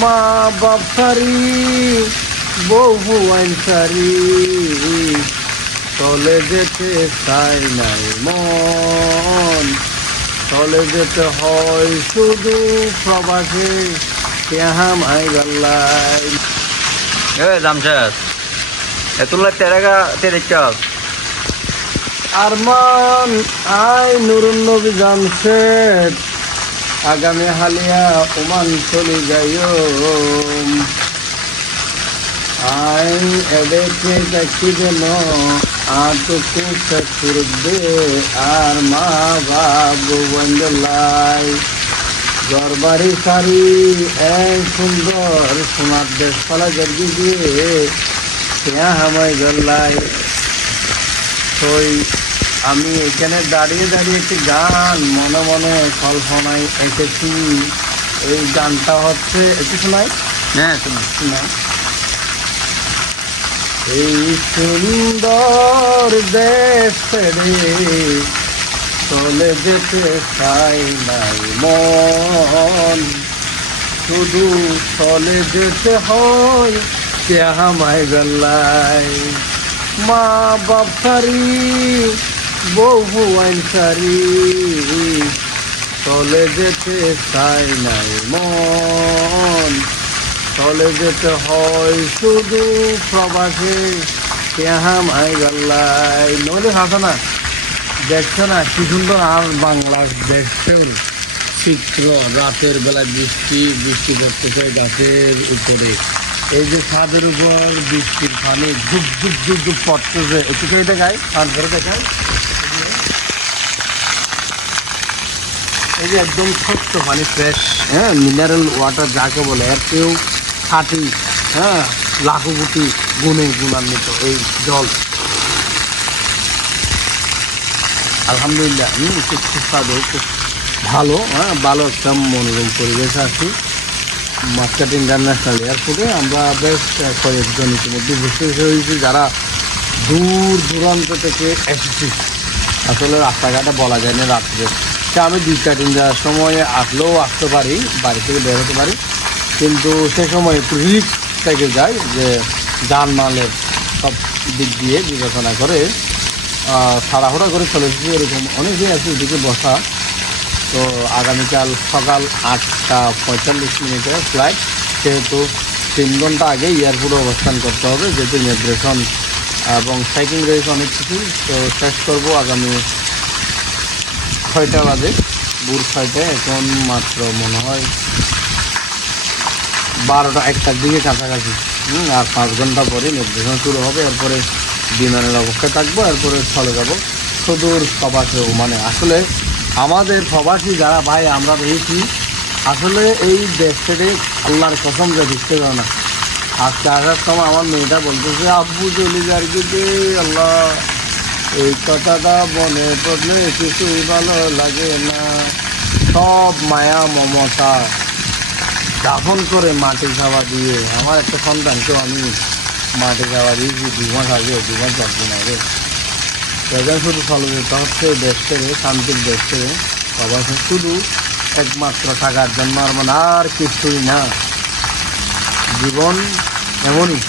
মা বাপসারি বহু আইনসারি চলে যেতে চাই নাই মন। চলে যেতে হয় শুধু প্রবাসে কেহাম আই গাল্লাই। এ জামশেদ এতুল্লা তেরেগা তেরেচাস আরমান আই নুরুন নবী জামশেদ। আগামী হালিয়া ওমান চলে যাইও। আই এদেরকে দেখি যেন আটুকু করবে আর মা বাবু বন্ধলাই গরবারি সারি এক সুন্দর সোনার দেশ ফলা জর্গি দিয়ে কেয়া হামাই গল্লাই ওই আমি এখানে দাঁড়িয়ে দাঁড়িয়ে একটি গান মনে মনে কল্পনায় এসেছি এই গানটা হচ্ছে একটু শোনাই? হ্যাঁ শুনো। শোনাই। এই সুন্দর দেশ ছেড়ে চলে যেতে চাই নাই মন। শুধু চলে যেতে হয় কে আমায় গল্লাই মা বাপসারি বহু আইনসারি চলে যেতে চাই নাই মন। চলে যেতে হয় শুধু প্রবাসে। কেহাম আই গাল্লাই। নদী হাসো না। দেখছ না কি সুন্দর আর বাংলা দেখছ চিত্র রাতের বেলা বৃষ্টি বৃষ্টি পড়তেছে গাছের উপরে। এই যে ছাদের উপর বৃষ্টির পানি ডুব ডুব ডুব ডুব পড়তেছে। একটু করে দেখায় পান করে দেখায় এই যে একদম ছোট্ট পানি ফ্রেশ হ্যাঁ মিনারেল ওয়াটার যাকে বলে, এর কেউ খাটি হ্যাঁ লাখো কোটি গুণে গুণান্বিত এই জল। আলহামদুলিল্লাহ, হুম, খুব সুস্বাদু, খুব ভালো হ্যাঁ ভালো একটা মনোরম পরিবেশ আছি। মাস্কাট ইন্টারন্যাশনাল এয়ারপোর্টে আমরা বেশ কয়েকজন ইতিমধ্যে বুঝতে হয়েছি যারা দূর দূরান্ত থেকে এসেছি। আসলে রাস্তাঘাটে বলা যায় না রাত্রে। সে আমি দুইটা যাওয়ার সময় আসলেও আসতে পারি, বাড়ি থেকে বের হতে পারি। কিন্তু সে সময় একটু রিস্ক থেকে যায় যে যানমালের সব দিক দিয়ে বিবেচনা করে তাড়াহুড়া করে চলে এসেছি এরকম অনেকেই আছে ওদিকে বসা। তো আগামীকাল সকাল আটটা পঁয়তাল্লিশ মিনিটে ফ্লাইট সেহেতু তিন ঘণ্টা আগে এয়ারপোর্টে অবস্থান করতে হবে যেহেতু ইমিগ্রেশন এবং চেকিং রয়েছে অনেক কিছু তো শেষ করব আগামী ছয়টা বাজে ভোর ছয়টায় এখন মাত্র মনে হয় বারোটা একটার দিকে কাছাকাছি। হুম, আর পাঁচ ঘণ্টা পরে নির্দেশন শুরু হবে এরপরে বিমানের অবস্থায় থাকব এরপরে চলে যাব। সুদূর প্রবাসে মানে আসলে আমাদের প্রবাসী যারা ভাই, আমরা রয়েছি আসলে এই দেশ আল্লাহর কসম যে দিতে পারে না। আজকে আসার সময় আমার মেয়েটা বলতেছে, আব্বু চলে যার কিন্তু আল্লাহ, এই কথাটা মনে পড়লে কিছুই ভালো লাগে না। সব মায়া, মমতা, দাফন করে মাটি খাওয়া দিয়ে, আমার একটা সন্তানকেও আমি মাটি খাওয়া দিয়েছি দু মাস আগে দু মাস চার দিন আগে এখন শুধু ফলো হচ্ছে দেশ থেকে শান্তির দেশ থেকে সবাই শুধু একমাত্র টাকার জন্য আর মানে আর কিছুই না। জীবন এমনই।